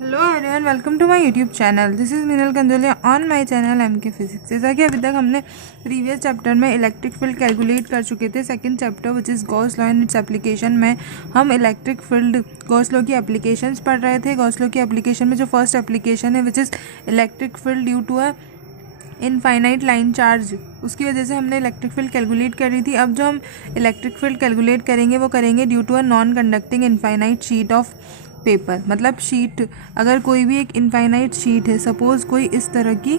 Hello everyone, welcome to my YouTube channel. This is Meenal Kanjolia on my channel MK physics. जैसा कि अभी तक हमने प्रीवियस चैप्टर में इलेक्ट्रिक फील्ड कैलकुलेट कर चुके थे। Second chapter which is Gauss law and its application में हम इलेक्ट्रिक फील्ड गॉस लॉ की एप्लीकेशंस पढ़ रहे थे। गॉस लॉ की एप्लीकेशन में जो फर्स्ट एप्लीकेशन है which is electric field due to a infinite line charge, उसकी वजह से हमने इलेक्ट्रिक फील्ड कैलकुलेट करी थी। अब जो हम इलेक्ट्रिक फील्ड कैलकुलेट करेंगे वो करेंगे due to a non conducting infinite sheet of paper. मतलब शीट, अगर कोई भी एक इनफाइनाइट शीट है, सपोज कोई इस तरह की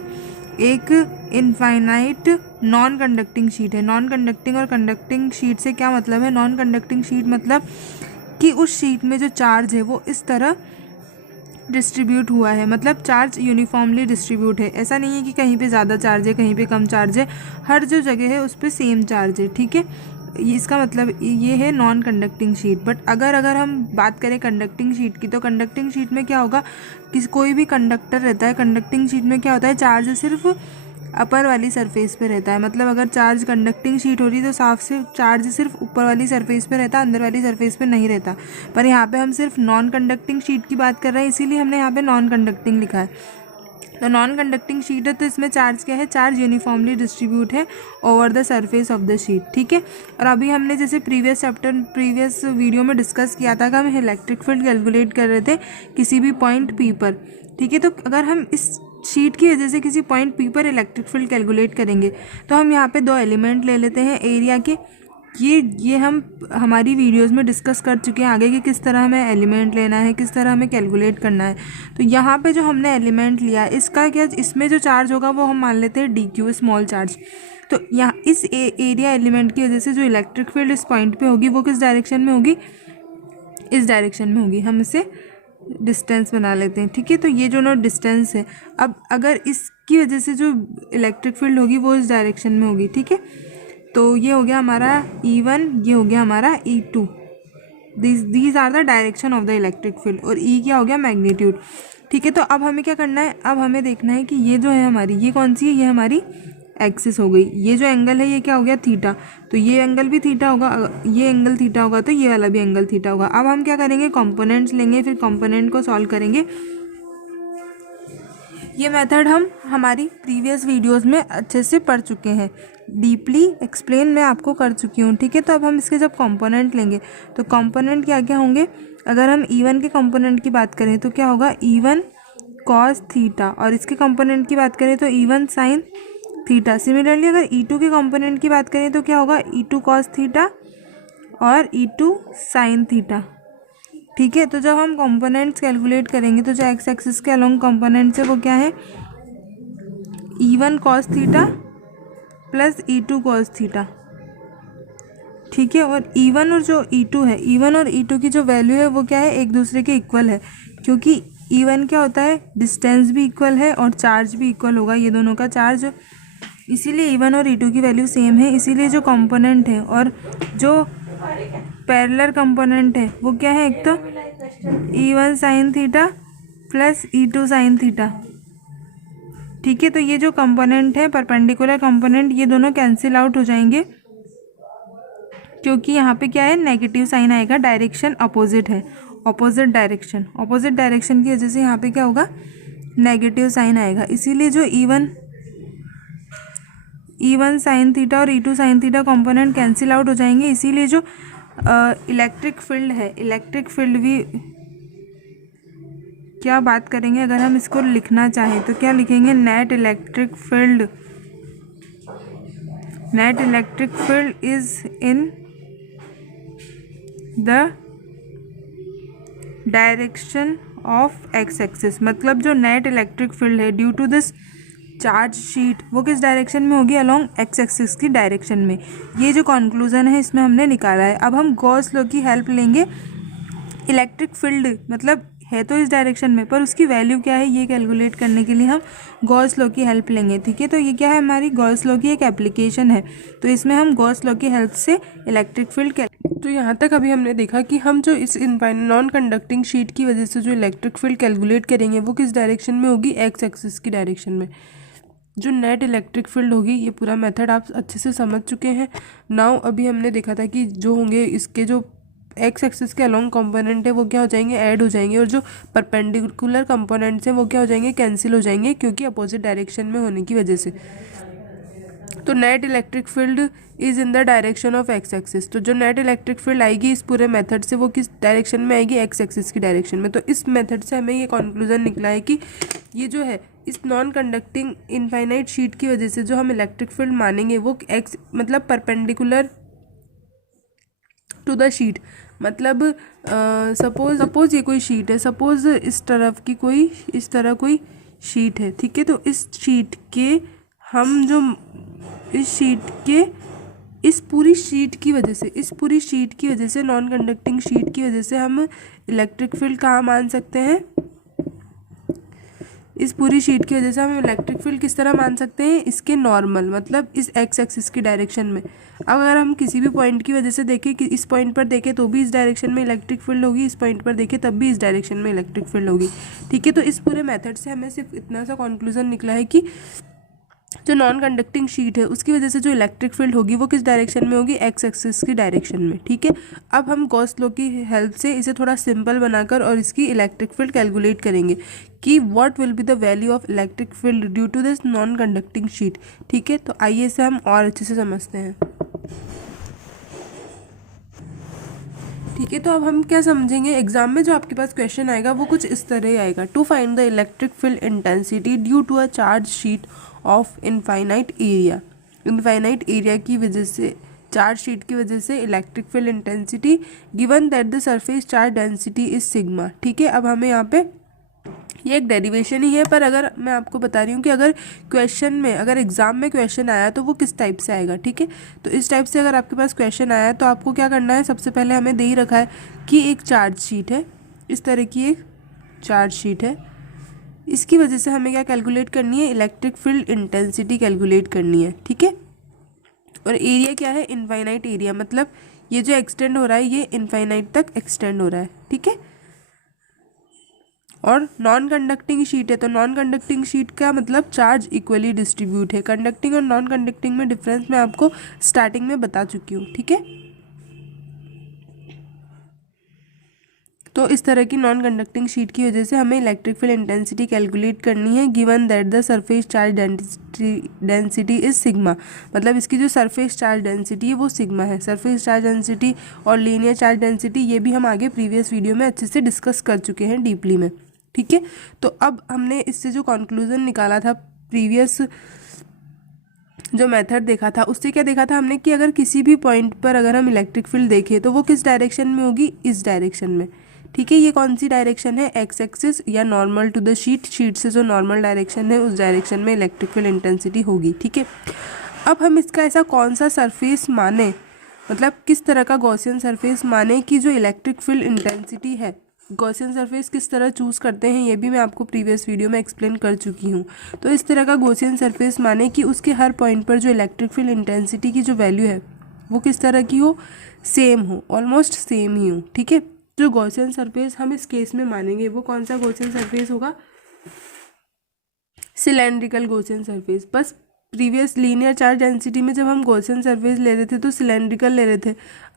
एक इनफाइनाइट नॉन कंडक्टिंग शीट है। नॉन कंडक्टिंग और कंडक्टिंग शीट से क्या मतलब है? नॉन कंडक्टिंग शीट मतलब कि उस शीट में जो चार्ज है वो इस तरह डिस्ट्रीब्यूट हुआ है, मतलब चार्ज यूनिफॉर्मली डिस्ट्रीब्यूट है। ऐसा नहीं है कि कहीं पे ज़्यादा चार्ज है कहीं पे कम चार्ज है, हर जो जगह है उस पर सेम चार्ज है। ठीक है, इसका मतलब ये है नॉन कंडक्टिंग शीट। बट अगर हम बात करें कंडक्टिंग शीट की, तो कंडक्टिंग शीट में क्या होगा कि कोई भी कंडक्टर रहता है, कंडक्टिंग शीट में क्या होता है, चार्ज सिर्फ अपर वाली सरफेस पे रहता है। मतलब अगर चार्ज कंडक्टिंग शीट हो रही तो साफ से चार्ज सिर्फ ऊपर वाली सरफेस पे रहता है, अंदर वाली सरफेस पे नहीं रहता। पर यहाँ पे हम सिर्फ नॉन कंडक्टिंग शीट की बात कर रहे हैं, इसीलिए हमने यहाँ पे नॉन कंडक्टिंग लिखा है। तो नॉन कंडक्टिंग शीट है तो इसमें चार्ज क्या है, चार्ज यूनिफॉर्मली डिस्ट्रीब्यूट है over the surface of the sheet. ठीक है, और अभी हमने जैसे प्रीवियस वीडियो में डिस्कस किया था कि हम इलेक्ट्रिक फील्ड कैलकुलेट कर रहे थे किसी भी पॉइंट पी पर। ठीक है, तो अगर हम इस शीट की वजह से किसी पॉइंट पी पर इलेक्ट्रिक फील्ड कैलकुलेट करेंगे तो हम यहाँ पे दो एलिमेंट ले लेते हैं एरिया के। ये हम हमारी वीडियोस में डिस्कस कर चुके हैं आगे कि किस तरह हमें एलिमेंट लेना है, किस तरह हमें कैलकुलेट करना है। तो यहाँ पे जो हमने एलिमेंट लिया इसका क्या, इसमें जो चार्ज होगा वो हम मान लेते हैं DQ, स्मॉल चार्ज। तो यहाँ इस एरिया एलिमेंट की वजह से जो इलेक्ट्रिक फील्ड इस पॉइंट पे होगी वो किस डायरेक्शन में होगी, इस डायरेक्शन में होगी। हम इसे डिस्टेंस बना लेते हैं। ठीक है, तो ये जो डिस्टेंस है, अब अगर इसकी वजह से जो इलेक्ट्रिक फील्ड होगी वो इस डायरेक्शन में होगी। ठीक है, तो ये हो गया हमारा E1, ये हो गया हमारा E2। These are the direction of the electric field. और E क्या हो गया, मैग्नीट्यूड। ठीक है, तो अब हमें क्या करना है, अब हमें देखना है कि ये जो है हमारी, ये कौन सी है, ये हमारी एक्सिस हो गई। ये जो एंगल है ये क्या हो गया, थीटा। तो ये एंगल भी थीटा होगा, ये एंगल थीटा होगा तो ये वाला भी एंगल थीटा होगा। अब हम क्या करेंगे, कंपोनेंट्स लेंगे, फिर कंपोनेंट को सॉल्व करेंगे। ये मेथड हम हमारी प्रीवियस वीडियोस में अच्छे से पढ़ चुके हैं, डीपली एक्सप्लेन मैं आपको कर चुकी हूँ। ठीक है, तो अब हम इसके जब कंपोनेंट लेंगे तो कंपोनेंट क्या क्या होंगे। अगर हम E1 के कंपोनेंट की बात करें तो क्या होगा, E1 कॉस थीटा, और इसके कंपोनेंट की बात करें तो E1 साइन थीटा। सिमिलरली अगर E2 के कंपोनेंट की बात करें तो क्या होगा, E2 कॉस थीटा और E2 साइन थीटा। ठीक है, तो जब हम कंपोनेंट्स कैलकुलेट करेंगे तो जो एक्स एक्सिस के अलोंग कंपोनेंट्स है वो क्या है, E1 cos theta plus E2 cos theta. ठीक है, और E1 और जो E2 है, E1 और E2 की जो वैल्यू है वो क्या है, एक दूसरे के इक्वल है, क्योंकि E1 क्या होता है, डिस्टेंस भी इक्वल है और चार्ज भी इक्वल होगा, ये दोनों का चार्ज। इसीलिए E1 और E2 की वैल्यू सेम है। इसीलिए जो कंपोनेंट है और जो पैरेलल कंपोनेंट है वो क्या है, एक तो E1 sine theta plus E2 sine theta. ठीक है, तो ये जो कंपोनेंट है परपेंडिकुलर कंपोनेंट, ये दोनों कैंसिल आउट हो जाएंगे क्योंकि यहाँ पे क्या है, नेगेटिव साइन आएगा, डायरेक्शन अपोजिट है, अपोजिट डायरेक्शन की वजह से यहाँ पे क्या होगा, नेगेटिव साइन आएगा। इसीलिए जो E1 साइन थीटा और E2 sine theta component cancel out हो जाएंगे। इसीलिए जो इलेक्ट्रिक फील्ड है, इलेक्ट्रिक फील्ड भी क्या बात करेंगे, अगर हम इसको लिखना चाहें तो क्या लिखेंगे, net electric field is in the direction of x axis. मतलब जो नेट इलेक्ट्रिक फील्ड है due to this charge sheet वो किस डायरेक्शन में होगी, अलोंग एक्स एक्सिस की डायरेक्शन में। ये जो कंक्लूजन है इसमें हमने निकाला है। अब हम गॉस लॉ की हेल्प लेंगे। इलेक्ट्रिक फील्ड मतलब है तो इस डायरेक्शन में, पर उसकी वैल्यू क्या है ये कैलकुलेट करने के लिए हम गॉस लॉ की हेल्प लेंगे। ठीक है, तो ये क्या है, हमारी गॉस लॉ की एक एप्लीकेशन है। तो इसमें हम गॉस लॉ की हेल्प से इलेक्ट्रिक फील्ड तो यहाँ तक अभी हमने देखा कि हम जो इस नॉन कंडक्टिंग शीट की वजह से जो इलेक्ट्रिक फील्ड कैलकुलेट करेंगे वो किस डायरेक्शन में होगी, एक्स एक्सिस की डायरेक्शन में। जो नेट इलेक्ट्रिक फील्ड होगी, ये पूरा मेथड आप अच्छे से समझ चुके हैं। नाउ अभी हमने देखा था कि जो होंगे इसके जो एक्स एक्सिस के अलोंग कंपोनेंट है वो क्या हो जाएंगे, ऐड हो जाएंगे, और जो परपेंडिकुलर कंपोनेंट्स हैं वो क्या हो जाएंगे, कैंसिल हो जाएंगे, क्योंकि अपोजिट डायरेक्शन में होने की वजह से। तो net electric field is in the direction of x axis. तो जो नेट इलेक्ट्रिक फील्ड आएगी इस पूरे मेथड से वो किस डायरेक्शन में आएगी, एक्स एक्सिस की डायरेक्शन में। तो इस मेथड से हमें ये कंक्लूजन निकला है कि ये जो है इस नॉन कंडक्टिंग इनफाइनाइट शीट की वजह से जो हम इलेक्ट्रिक फील्ड मानेंगे वो एक्स मतलब परपेंडिकुलर टू द शीट। मतलब सपोज ये कोई शीट है, सपोज इस तरह कोई शीट है, ठीक है। तो इस शीट के हम जो इस पूरी शीट की वजह से नॉन कंडक्टिंग शीट की वजह से हम इलेक्ट्रिक फील्ड कहाँ मान सकते हैं, इस पूरी शीट की वजह से हम इलेक्ट्रिक फील्ड किस तरह मान सकते हैं, इसके नॉर्मल मतलब इस एक्स एक्सिस की डायरेक्शन में। अब अगर हम किसी भी पॉइंट की वजह से देखें कि इस पॉइंट पर देखें तो भी इस डायरेक्शन में इलेक्ट्रिक फील्ड होगी, इस पॉइंट पर देखें तब भी इस डायरेक्शन में इलेक्ट्रिक फील्ड होगी, ठीक है। तो इस पूरे मेथड से हमें सिर्फ इतना सा कंक्लूजन निकला है कि जो नॉन कंडक्टिंग शीट है उसकी वजह से जो इलेक्ट्रिक फील्ड होगी वो किस डायरेक्शन में होगी, एक्स एक्सिस की डायरेक्शन में, ठीक है। अब हम गॉस लॉ की हेल्प से इसे थोड़ा सिंपल बनाकर और इसकी इलेक्ट्रिक फील्ड कैलकुलेट करेंगे कि what will be the value of electric field due to this non conducting sheet, ठीक है। तो आइए इसे हम और अच्छे से समझते हैं, ठीक है। तो अब हम क्या समझेंगे, एग्जाम में जो आपके पास क्वेश्चन आएगा वो कुछ इस तरह ही आएगा। To find the electric field intensity due to a charge sheet of infinite area की वजह से, चार्ज शीट की वजह से electric field intensity given that the surface charge density is sigma, ठीक है। अब हमें यहाँ पे ये एक डेरिवेशन ही है, पर अगर मैं आपको बता रही हूँ कि अगर क्वेश्चन में, अगर एग्जाम में क्वेश्चन आया तो वो किस टाइप से आएगा, ठीक है। तो इस टाइप से अगर आपके पास क्वेश्चन आया तो आपको क्या करना है, सबसे पहले हमें दे ही रखा है कि एक चार्ज शीट है, इस तरह की एक चार्ज शीट है, इसकी वजह से हमें क्या कैलकुलेट करनी है, इलेक्ट्रिक फील्ड इंटेंसिटी कैलकुलेट करनी है, ठीक है। और एरिया क्या है, इनफाइनाइट एरिया, मतलब ये जो एक्सटेंड हो रहा है ये इनफाइनाइट तक एक्सटेंड हो रहा है, ठीक है। और नॉन कंडक्टिंग शीट है तो नॉन कंडक्टिंग शीट का मतलब चार्ज इक्वली डिस्ट्रीब्यूट है। कंडक्टिंग और नॉन कंडक्टिंग में डिफरेंस मैं आपको स्टार्टिंग में बता चुकी हूँ, ठीक है। तो इस तरह की नॉन कंडक्टिंग शीट की वजह से हमें इलेक्ट्रिक फील्ड इंटेंसिटी कैलकुलेट करनी है given that the surface charge density is sigma. मतलब इसकी जो सरफेस चार्ज डेंसिटी है वो सिग्मा है। सरफेस चार्ज डेंसिटी और लीनियर चार्ज डेंसिटी ये भी हम आगे प्रीवियस वीडियो में अच्छे से डिस्कस कर चुके हैं डीपली में, ठीक है। तो अब हमने इससे जो कंक्लूजन निकाला था, प्रीवियस जो मेथड देखा था उससे क्या देखा था हमने कि अगर किसी भी पॉइंट पर अगर हम इलेक्ट्रिक फील्ड देखें तो वो किस डायरेक्शन में होगी, इस डायरेक्शन में, ठीक है। ये कौन सी डायरेक्शन है, एक्स एक्सिस या नॉर्मल टू द शीट से जो नॉर्मल डायरेक्शन है उस डायरेक्शन में इलेक्ट्रिक फील्ड इंटेंसिटी होगी, ठीक है। अब हम इसका ऐसा कौन सा सरफेस माने, मतलब किस तरह का गॉसियन सरफेस माने कि जो इलेक्ट्रिक फील्ड इंटेंसिटी है, गॉसियन सरफेस किस तरह चूज़ करते हैं ये भी मैं आपको प्रीवियस वीडियो में एक्सप्लेन कर चुकी हूँ। तो इस तरह का गॉसियन सरफेस माने कि उसके हर पॉइंट पर जो इलेक्ट्रिक फील्ड इंटेंसिटी की जो वैल्यू है वो किस तरह की हो, सेम हो, ऑलमोस्ट सेम ही हो, ठीक है। जो गॉसियन सरफेस हम इस केस में मानेंगे वो कौन सा गॉसियन सरफेस होगा, सिलेंड्रिकल गॉसियन सरफेस। बस प्रीवियस लीनियर चार्ज डेंसिटी में जब हम गॉसियन सरफेस ले रहे थे तो सिलेंड्रिकल ले रहे थे,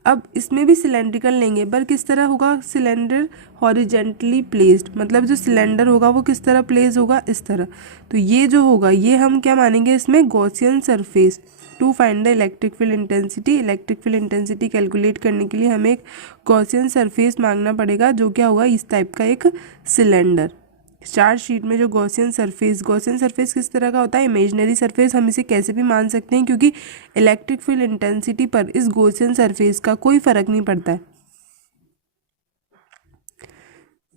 अब इसमें भी सिलेंड्रिकल लेंगे, पर किस तरह होगा, सिलेंडर हॉरिजेंटली प्लेस्ड, मतलब जो सिलेंडर होगा वो किस तरह प्लेस होगा, इस तरह। तो ये जो होगा ये हम क्या मानेंगे इसमें, Gaussian surface. To find the electric field intensity calculate करने के लिए हमें एक गॉसियन सरफेस मांगना पड़ेगा जो क्या होगा, इस टाइप का एक सिलेंडर। चार्ज शीट में जो गॉसियन सरफेस किस तरह का होता है, इमेजिनरी सरफेस। हम इसे कैसे भी मान सकते हैं क्योंकि इलेक्ट्रिक फील्ड इंटेंसिटी पर इस गॉसियन सरफेस का कोई फर्क नहीं पड़ता है,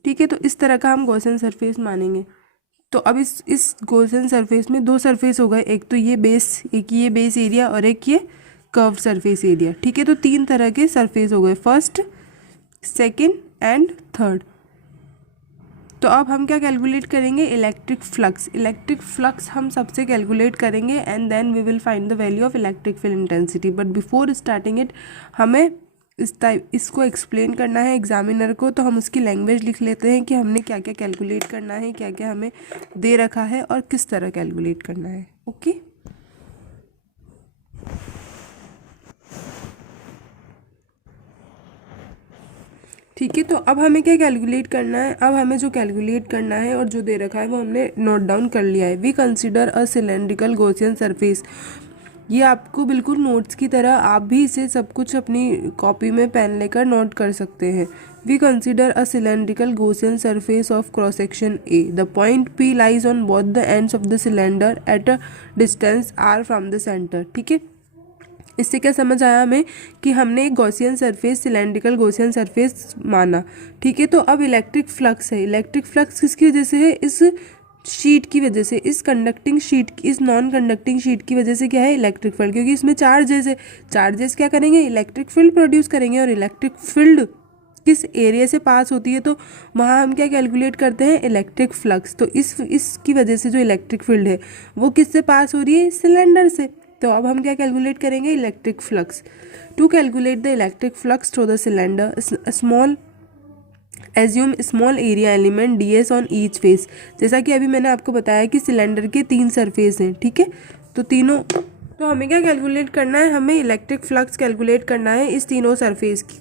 ठीक है। तो इस तरह का हम गॉसियन सरफेस मानेंगे। तो अब इस गॉसियन सरफेस में दो सरफेस हो गए, एक तो ये बेस, एक ये बेस एरिया और एक ये कर्व सरफेस एरिया, ठीक है। तो तीन तरह के सरफेस हो गए, फर्स्ट, सेकेंड एंड थर्ड। तो अब हम क्या कैलकुलेट करेंगे, इलेक्ट्रिक फ्लक्स हम सबसे कैलकुलेट करेंगे and then we will find the value of electric field intensity. But before starting it हमें इसको एक्सप्लेन करना है एग्जामिनर को, तो हम उसकी लैंग्वेज लिख लेते हैं कि हमने क्या क्या कैलकुलेट करना है, क्या क्या हमें दे रखा है और किस तरह कैलकुलेट करना है, ओके। ठीक है। तो अब हमें क्या कैलकुलेट करना है, अब हमें जो कैलकुलेट करना है और जो दे रखा है वो हमने नोट डाउन कर लिया है। We consider a cylindrical Gaussian surface. ये आपको बिल्कुल नोट्स की तरह, आप भी इसे सब कुछ अपनी कॉपी में पेन लेकर नोट कर सकते हैं। We consider a cylindrical Gaussian surface of cross section A. The point P lies on both the ends of the cylinder at a distance r from the centre. ठीक है, इससे क्या समझ आया हमें कि हमने एक Gaussian surface, cylindrical Gaussian surface माना। ठीक है, तो अब इलेक्ट्रिक फ्लक्स है। इलेक्ट्रिक फ्लक्स किसकी वजह से है? इस शीट की वजह से, इस कंडक्टिंग शीट, इस नॉन कंडक्टिंग शीट की वजह से क्या है? इलेक्ट्रिक फील्ड, क्योंकि इसमें चार्जेस है। चार्जेस क्या करेंगे? इलेक्ट्रिक फील्ड प्रोड्यूस करेंगे। और इलेक्ट्रिक फील्ड किस एरिया से पास होती है, तो वहाँ हम क्या कैलकुलेट करते हैं? Electric flux. तो इसकी वजह से जो इलेक्ट्रिक फील्ड है वो किससे पास हो रही है? सिलेंडर से। तो अब हम क्या कैलकुलेट करेंगे? Electric flux. To calculate the electric flux through the cylinder, small assume small area element ds on each face. जैसा कि अभी मैंने आपको बताया कि सिलेंडर के 3 सरफेस हैं। ठीक है, तो तीनों, तो हमें क्या कैलकुलेट करना है? हमें इलेक्ट्रिक फ्लक्स कैलकुलेट करना है इस तीनों सरफेस की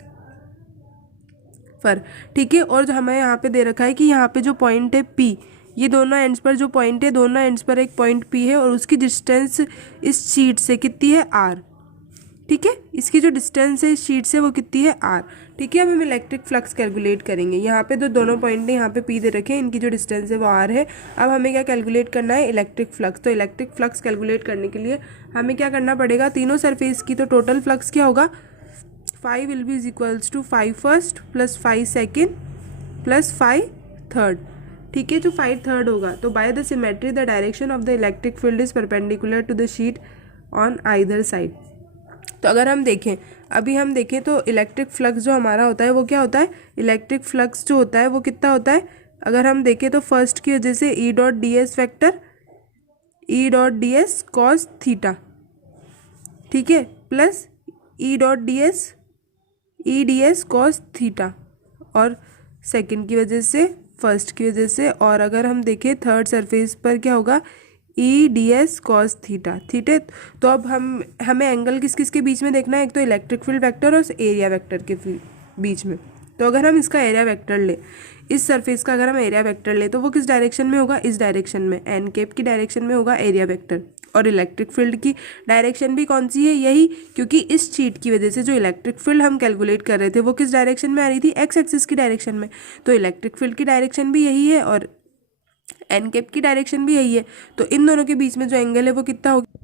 पर। ठीक है, और जो हमें यहाँ पे दे रखा है कि यहाँ पे जो पॉइंट है P, ये दोनों एंड्स पर जो पॉइंट है, दोनों एंड्स पर एक पॉइंट P है और उसकी डिस्टेंस इस शीट से कितनी है? R। ठीक है, इसकी जो डिस्टेंस है इस शीट से वो कितनी है? R। ठीक है, अब हम इलेक्ट्रिक फ्लक्स कैलकुलेट करेंगे। यहाँ पे तो दोनों पॉइंट है, यहाँ पे P दे रखे हैं, इनकी जो डिस्टेंस है वो R है। अब हमें क्या कैलकुलेट करना है? Electric flux. तो इलेक्ट्रिक फ्लक्स कैलकुलेट करने के लिए हमें क्या करना पड़ेगा? तीनों सरफेस की तो टोटल फ्लक्स क्या होगा? 5 will be is equals to 5 first plus 5 second plus 5 third. ठीक है, जो 5 थर्ड होगा, तो by the symmetry the direction of the electric field is perpendicular to the sheet on either side. तो अगर हम देखें, अभी हम देखें तो इलेक्ट्रिक फ्लक्स जो हमारा होता है वो क्या होता है? इलेक्ट्रिक फ्लक्स जो होता है वो कितना होता है? अगर हम देखें तो फर्स्ट की वजह से E dot D S factor, E dot D S cos theta, ठीक है, plus E dot D S, ई डी एस कॉस थीटा, और सेकंड की वजह से, फर्स्ट की वजह से, और अगर हम देखें थर्ड सरफेस पर क्या होगा? ई डी एस कॉस थीटा। ठीक है, तो अब हमें एंगल किस किस के बीच में देखना है? एक तो इलेक्ट्रिक फील्ड वेक्टर और एरिया वेक्टर के बीच में। तो अगर हम इसका एरिया वेक्टर ले, इस सरफेस का अगर हम एरिया वेक्टर ले तो वो किस डायरेक्शन में होगा? इस डायरेक्शन में, एन कैप की डायरेक्शन में होगा एरिया वेक्टर। और इलेक्ट्रिक फील्ड की डायरेक्शन भी कौन सी है? यही, क्योंकि इस शीट की वजह से जो इलेक्ट्रिक फील्ड हम कैलकुलेट कर रहे थे वो किस डायरेक्शन में आ रही थी? एक्स एक्सिस की डायरेक्शन में। तो इलेक्ट्रिक फील्ड की डायरेक्शन भी यही है और एन कैप की डायरेक्शन भी यही है। तो इन दोनों के बीच में जो एंगल है वो कितना होगा?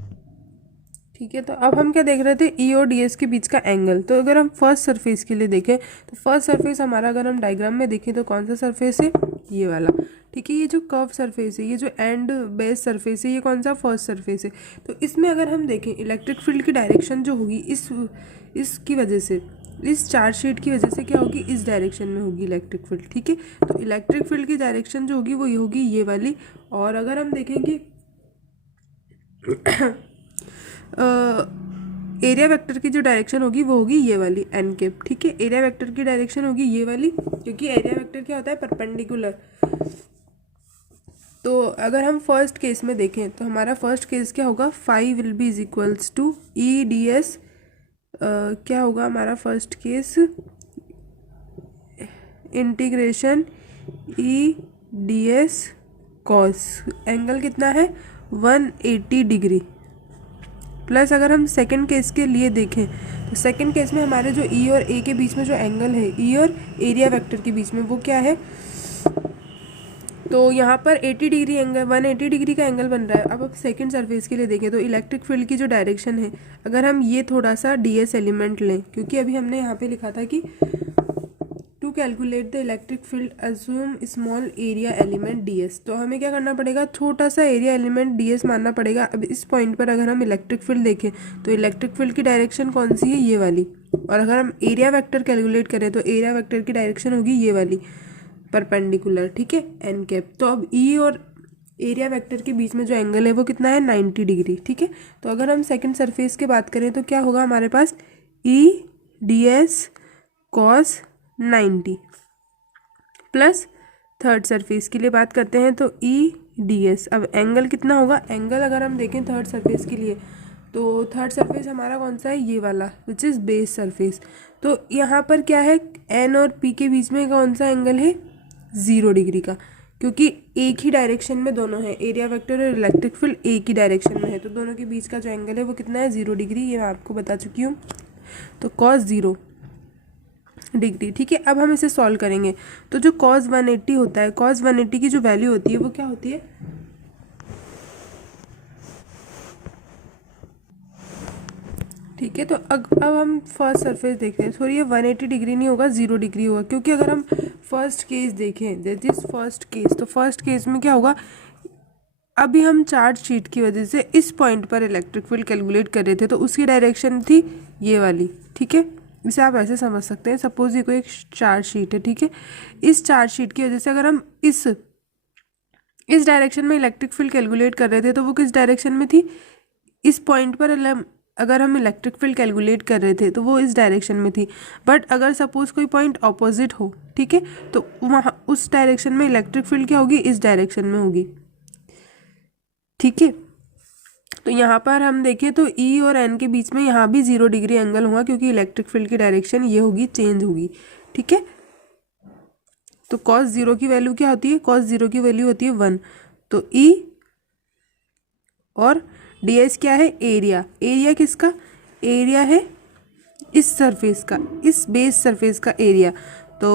ठीक है, तो अब हम क्या देख रहे थे? ई और डी एस के बीच का एंगल। तो अगर हम फर्स्ट सरफेस के लिए देखें तो फर्स्ट सरफेस हमारा, अगर हम डायग्राम में देखें तो कौन सा सरफेस है? ये वाला। ठीक है, ये जो कर्व सरफेस है, ये जो एंड बेस सरफेस है, ये कौन सा? फर्स्ट सरफेस है। तो इसमें अगर हम देखें इलेक्ट्रिक फील्ड की डायरेक्शन जो होगी इसकी वजह से, इस चार्ज शीट की वजह से क्या होगी? इस डायरेक्शन में होगी इलेक्ट्रिक फील्ड। ठीक है, तो इलेक्ट्रिक फील्ड की डायरेक्शन जो होगी वो ये होगी, ये वाली। और अगर हम देखें कि एरिया वेक्टर की जो डायरेक्शन होगी वो होगी ये वाली, एन कैप। ठीक है, एरिया वेक्टर की डायरेक्शन होगी ये वाली, क्योंकि एरिया वेक्टर क्या होता है? परपेंडिकुलर। तो अगर हम फर्स्ट केस में देखें तो हमारा फर्स्ट केस क्या होगा? 5 will be is equals to E D S, क्या होगा हमारा first case? Integration E D S cos, angle कितना है? 180 डिग्री, प्लस अगर हम सेकंड केस के लिए देखें तो सेकंड केस में हमारे जो ई और ए के बीच में जो एंगल है, ई और एरिया वेक्टर के बीच में, वो क्या है? तो यहाँ पर 80 डिग्री एंगल, 180 डिग्री का एंगल बन रहा है। अब सेकंड सरफेस के लिए देखें तो इलेक्ट्रिक फील्ड की जो डायरेक्शन है, अगर हम ये थोड़ा सा डी एस एलिमेंट लें, क्योंकि अभी हमने यहाँ पे लिखा था कि to calculate the electric field assume small area element ds, तो हमें क्या करना पड़ेगा? छोटा सा एरिया एलिमेंट ds मानना पड़ेगा। अब इस पॉइंट पर अगर हम इलेक्ट्रिक फील्ड देखें तो इलेक्ट्रिक फील्ड की डायरेक्शन कौन सी है? ये वाली। और अगर हम एरिया वेक्टर कैलकुलेट करें तो एरिया वेक्टर की डायरेक्शन होगी ये वाली, परपेंडिकुलर। ठीक है, एन कैप। तो अब ई और एरिया वेक्टर के बीच में जो एंगल है वो कितना है? 90 डिग्री। ठीक है, तो अगर हम सेकेंड सरफेस की बात करें तो क्या होगा हमारे पास? E D S cos 90, plus third surface के लिए बात करते हैं तो ई डी एस। अब एंगल कितना होगा? एंगल अगर हम देखें थर्ड सरफेस के लिए तो थर्ड सरफेस हमारा कौन सा है, ये वाला, विच इज़ बेस सरफेस। तो यहाँ पर क्या है, एन और पी के बीच में कौन सा एंगल है, 0 डिग्री का, क्योंकि एक ही डायरेक्शन में दोनों है, एरिया वेक्टर और इलेक्ट्रिक फील्ड एक ही डायरेक्शन में है, तो दोनों के बीच का जो एंगल है वो कितना है, 0 डिग्री। ये मैं आपको बता चुकी हूँ। तो cos 0 डिग्री, ठीक है। अब हम इसे सॉल्व करेंगे। तो जो cos 180 होता है, cos 180 की जो वैल्यू होती है वो क्या होती है, ठीक है। तो अब हम फर्स्ट सरफेस देखते हैं। सॉरी, ये 180 डिग्री नहीं होगा, 0 डिग्री होगा, क्योंकि अगर हम फर्स्ट केस देखें, दैट इज फर्स्ट केस, तो फर्स्ट केस में क्या होगा, अभी हम चार्ज शीट की वजह से इस पॉइंट पर इलेक्ट्रिक फील्ड कैलकुलेट कर रहे थे, तो उसकी डायरेक्शन थी ये वाली, ठीक है। इसे आप ऐसे समझ सकते हैं, सपोज ये कोई एक चार्ज शीट है, ठीक है। इस चार्ज शीट की वजह से अगर हम इस डायरेक्शन में इलेक्ट्रिक फील्ड कैलकुलेट कर रहे थे, तो वो किस डायरेक्शन में थी, इस पॉइंट पर अगर हम इलेक्ट्रिक फील्ड कैलकुलेट कर रहे थे तो वो इस डायरेक्शन में थी। बट अगर सपोज कोई पॉइंट ऑपोजिट हो, ठीक है, तो वहाँ उस डायरेक्शन में इलेक्ट्रिक फील्ड क्या होगी, इस डायरेक्शन में होगी, ठीक है। तो यहाँ पर हम देखें तो ई और एन के बीच में यहाँ भी 0 डिग्री एंगल होगा, क्योंकि इलेक्ट्रिक फील्ड की डायरेक्शन ये होगी, चेंज होगी, ठीक है। तो cos 0 की वैल्यू क्या होती है, cos 0 की वैल्यू होती है 1। तो ई और ds क्या है, एरिया। एरिया किसका, एरिया है इस सरफेस का, इस बेस सरफेस का एरिया। तो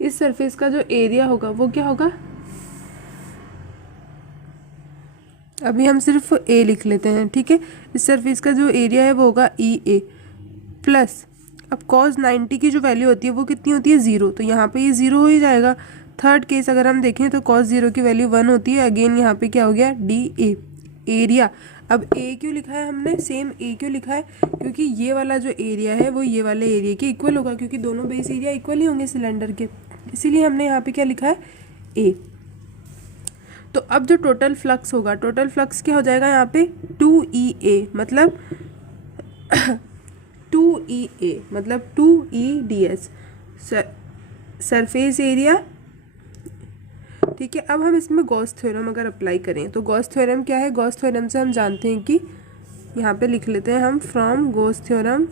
इस सरफेस का जो एरिया होगा वो क्या होगा, अभी हम सिर्फ ए लिख लेते हैं, ठीक है। इस सरफेस का जो एरिया है वो होगा ई ए प्लस, अब cos 90 की जो वैल्यू होती है वो कितनी होती है, 0, तो यहाँ पे ये 0 हो ही जाएगा। थर्ड केस अगर हम देखें तो cos 0 की वैल्यू 1 होती है, अगेन यहाँ पे क्या हो गया, डी ए, एरिया। अब ए क्यों लिखा है हमने, सेम ए क्यों लिखा है, क्योंकि ये वाला जो एरिया है वो ये वाले एरिया के इक्वल होगा, क्योंकि दोनों बेस एरिया इक्वल ही होंगे सिलेंडर के, इसीलिए हमने यहाँ पे क्या लिखा है, ए। तो अब जो टोटल फ्लक्स होगा, टोटल फ्लक्स क्या हो जाएगा यहाँ पे, 2EA, मतलब 2EA मतलब 2EDS, सरफेस एरिया, ठीक है। अब हम इसमें गॉस थ्योरम अगर अप्लाई करें तो गॉस थ्योरम क्या है, गॉस थ्योरम से हम जानते हैं कि, यहाँ पे लिख लेते हैं हम, from Gauss theorem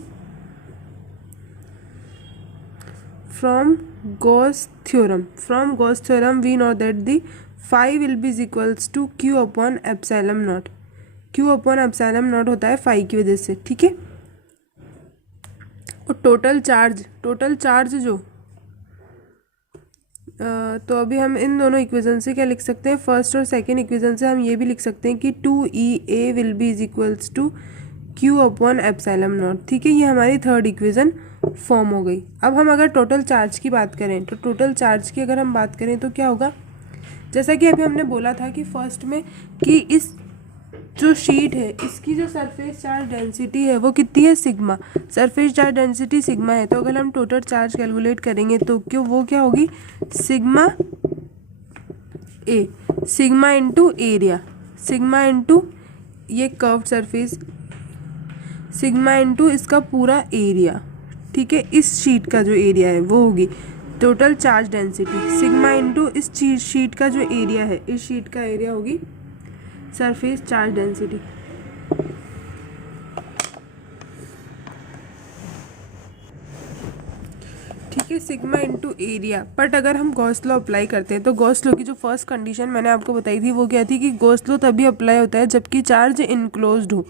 we know that the phi will be equals to q upon epsilon naught। q upon epsilon naught होता है phi की वजह से, ठीक है। और टोटल चार्ज जो तो अभी हम इन दोनों इक्वेशन से क्या लिख सकते हैं, फर्स्ट और सेकंड इक्वेशन से हम ये भी लिख सकते हैं कि 2EA will be is equals to q upon epsilon naught, ठीक है। ये हमारी थर्ड इक्वेशन फॉर्म हो गई। अब हम अगर टोटल चार्ज की बात करें, तो टोटल चार्ज की अगर हम बात करें तो क्या होगा, जैसा कि अभी हमने बोला था कि फर्स्ट में कि इस जो शीट है इसकी जो सरफेस चार्ज डेंसिटी है वो कितनी है, sigma, surface charge density sigma है। तो अगर हम टोटल चार्ज कैलकुलेट करेंगे तो क्यों वो क्या होगी, sigma A, sigma into area, sigma into ये कर्व्ड सरफेस, सिग्मा इंटू इसका पूरा एरिया, ठीक है। इस शीट का जो एरिया है वो होगी total charge density, sigma into इस शीट का जो एरिया है, इस शीट का एरिया होगी सरफेस चार्ज डेंसिटी। ठीक है, सिग्मा इंटू एरिया। बट अगर हम गॉस लॉ अप्लाई करते हैं तो गॉस लॉ की जो फर्स्ट कंडीशन मैंने आपको बताई थी वो क्या थी कि गॉस लॉ तभी अप्लाई होता है जबकि चार्ज इनक्लोज्ड हो,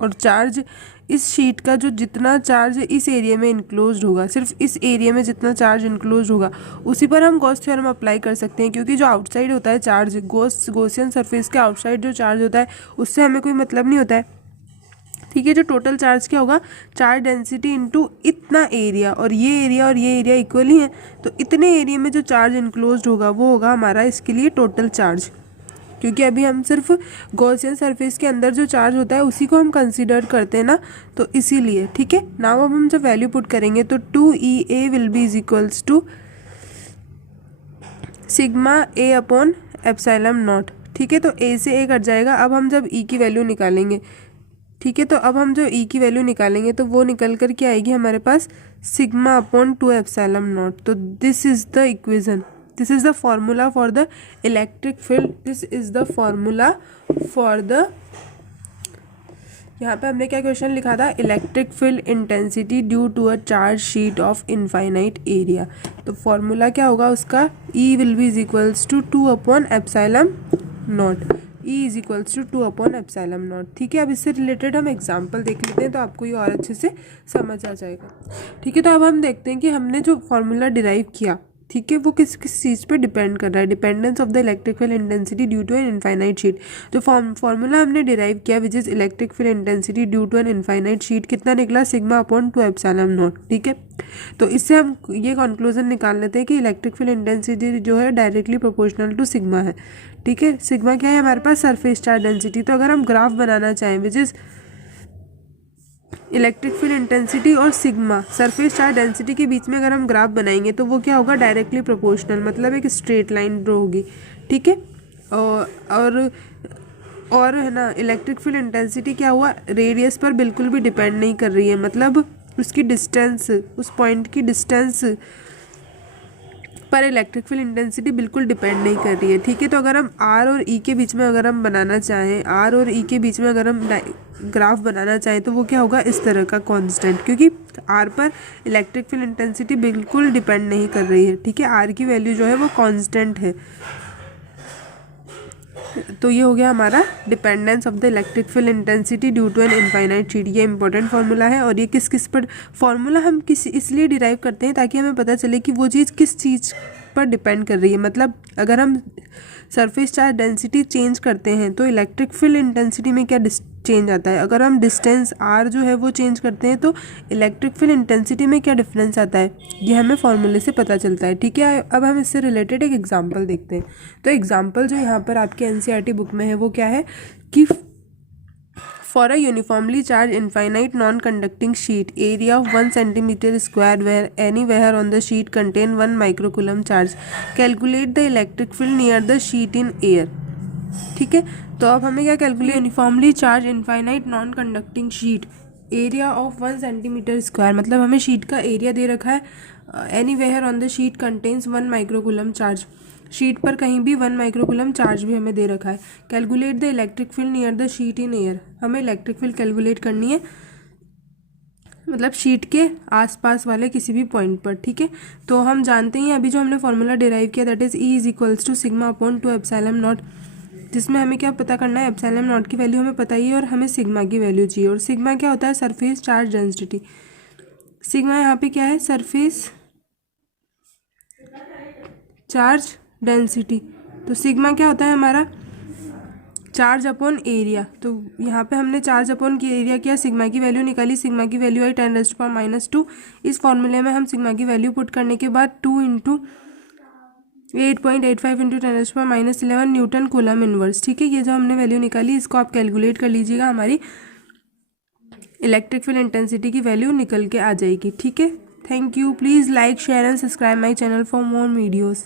और चार्ज इस शीट का जो जितना चार्ज इस एरिया में इनक्लोज्ड होगा, सिर्फ इस एरिया में जितना चार्ज इनक्लोज्ड होगा उसी पर हम गॉस थ्योरम अप्लाई कर सकते हैं, क्योंकि जो आउटसाइड होता है चार्ज, गॉसियन सरफेस के आउटसाइड जो चार्ज होता है उससे हमें कोई मतलब नहीं होता है, ठीक है। जो टोटल चार्ज क्या होगा, चार्ज डेंसिटी इनटू इतना एरिया, और ये एरिया इक्वल ही है, तो इतने एरिया में जो चार्ज इनक्लोज्ड होगा वो होगा हमारा इसके लिए टोटल चार्ज, क्योंकि अभी हम सिर्फ गॉसियन सरफेस के अंदर जो चार्ज होता है उसी को हम कंसीडर करते हैं ना, तो इसीलिए, ठीक है। नाउ अब हम जब वैल्यू पुट करेंगे तो 2EA will be is equals to sigma A upon epsilon naught, ठीक है। तो ए से ए कट जाएगा। अब हम जब ई की वैल्यू निकालेंगे, ठीक है, तो अब हम जो ई की वैल्यू निकालेंगे तो वो निकल कर के आएगी हमारे पास सिग्मा अपॉन 2 एप्सिलॉन नॉट। तो this is the this is the formula for the electric field, this is the formula for the, यहाँ पे हमने क्या क्वेश्चन लिखा था, electric field intensity due to a charge sheet of infinite area. तो formula क्या होगा उसका, E will be is equals to 2/ε0, E is equals to 2/ε0। ठीक है, अब इससे रिलेटेड हम एग्जाम्पल देख लेते हैं तो आपको ये और अच्छे से समझ आ जाएगा। ठीक है, तो अब हम देखते हैं कि हमने जो फॉर्मूला डिराइव किया, ठीक है, वो किस किस चीज़ पे डिपेंड कर रहा है। Dependence of the electric field intensity due to an infinite sheet. जो फॉर्मूला हमने डिराइव किया which is electric field intensity due to an infinite sheet, कितना निकला, σ/2ε0। ठीक है, तो इससे हम ये कंक्लूजन निकाल लेते हैं कि इलेक्ट्रिक फील्ड इंटेंसिटी जो है डायरेक्टली प्रोपोर्शनल टू सिग्मा है। ठीक है, सिग्मा क्या है हमारे पास, सरफेस चार्ज डेंसिटी। तो अगर हम ग्राफ बनाना चाहें विच इज़ इलेक्ट्रिक फील्ड इंटेंसिटी और सिग्मा सरफेस चार्ज डेंसिटी के बीच में अगर हम ग्राफ बनाएंगे तो वो क्या होगा, डायरेक्टली प्रोपोर्शनल, मतलब एक स्ट्रेट लाइन ड्रॉ होगी। ठीक है, और है ना, इलेक्ट्रिक फील्ड इंटेंसिटी क्या हुआ, रेडियस पर बिल्कुल भी डिपेंड नहीं कर रही है, मतलब उसकी डिस्टेंस, उस पॉइंट की डिस्टेंस पर इलेक्ट्रिक फील्ड इंटेंसिटी बिल्कुल डिपेंड नहीं कर रही है। ठीक है, तो अगर हम आर और ई के बीच में अगर हम बनाना चाहें, आर और ई के बीच में अगर हम ग्राफ बनाना चाहें तो वो क्या होगा, इस तरह का कांस्टेंट, क्योंकि आर पर इलेक्ट्रिक फील्ड इंटेंसिटी बिल्कुल डिपेंड नहीं कर रही है। ठीक है, आर की वैल्यू जो है वो कांस्टेंट है। तो ये हो गया हमारा dependence of the electric field intensity due to an infinite sheet. ये इंपॉर्टेंट फार्मूला है और ये किस किस पर फार्मूला हम किस इसलिए डिराइव करते हैं ताकि हमें पता चले कि वो चीज़ किस चीज़ पर डिपेंड कर रही है। मतलब अगर हम सरफेस चार्ज डेंसिटी चेंज करते हैं तो इलेक्ट्रिक फील्ड इंटेंसिटी में क्या चेंज आता है, अगर हम डिस्टेंस आर जो है वो चेंज करते हैं तो इलेक्ट्रिक फील्ड इंटेंसिटी में क्या डिफरेंस आता है, ये हमें फॉर्मूले से पता चलता है। ठीक है, अब हम इससे रिलेटेड एक एग्जांपल देखते हैं। तो एग्जांपल जो यहाँ पर आपके एनसीईआरटी बुक में है वो क्या है कि for a uniformly charge infinite non conducting sheet area of 1 cm square where anywhere on the sheet contain 1 microcoulomb charge, calculate the electric field near the sheet in air. ठीक है, तो अब हमें क्या calculate, uniformly charge infinite non conducting sheet area of 1 cm square, मतलब हमें sheet का area दे रखा है, anywhere on the sheet contains 1 microcoulomb charge, sheet पर कहीं भी 1 माइक्रोकूलम चार्ज भी हमें दे रखा है। Calculate the electric field near the sheet in air, हमें इलेक्ट्रिक फील्ड कैलकुलेट करनी है मतलब शीट के आसपास वाले किसी भी पॉइंट पर। ठीक है, तो हम जानते हैं अभी जो हमने फॉर्मूला डिराइव किया that is E is equals to σ/2ε0, जिसमें हमें क्या पता करना है, ε0 की वैल्यू हमें पता ही है और हमें सिग्मा की वैल्यू चाहिए। और सिग्मा क्या होता है, सरफेस चार्ज डेंसिटी। सिग्मा यहाँ पे क्या है, सरफेस चार्ज डेंसिटी। तो सिग्मा क्या होता है हमारा, चार्ज अपॉन एरिया। तो यहाँ पे हमने चार्ज अपॉन की एरिया किया, सिग्मा की वैल्यू निकाली, सिग्मा की वैल्यू आई 10⁻²। इस फॉर्मूले में हम सिग्मा की वैल्यू पुट करने के बाद 2 × 8.85 × 10⁻11 न्यूटन कूलम इनवर्स। ठीक है, ये जो हमने वैल्यू निकाली इसको आप कैलकुलेट कर लीजिएगा, हमारी इलेक्ट्रिक फील्ड इंटेंसिटी की वैल्यू निकल के आ जाएगी। ठीक है, thank you, please like share and subscribe my channel for more videos.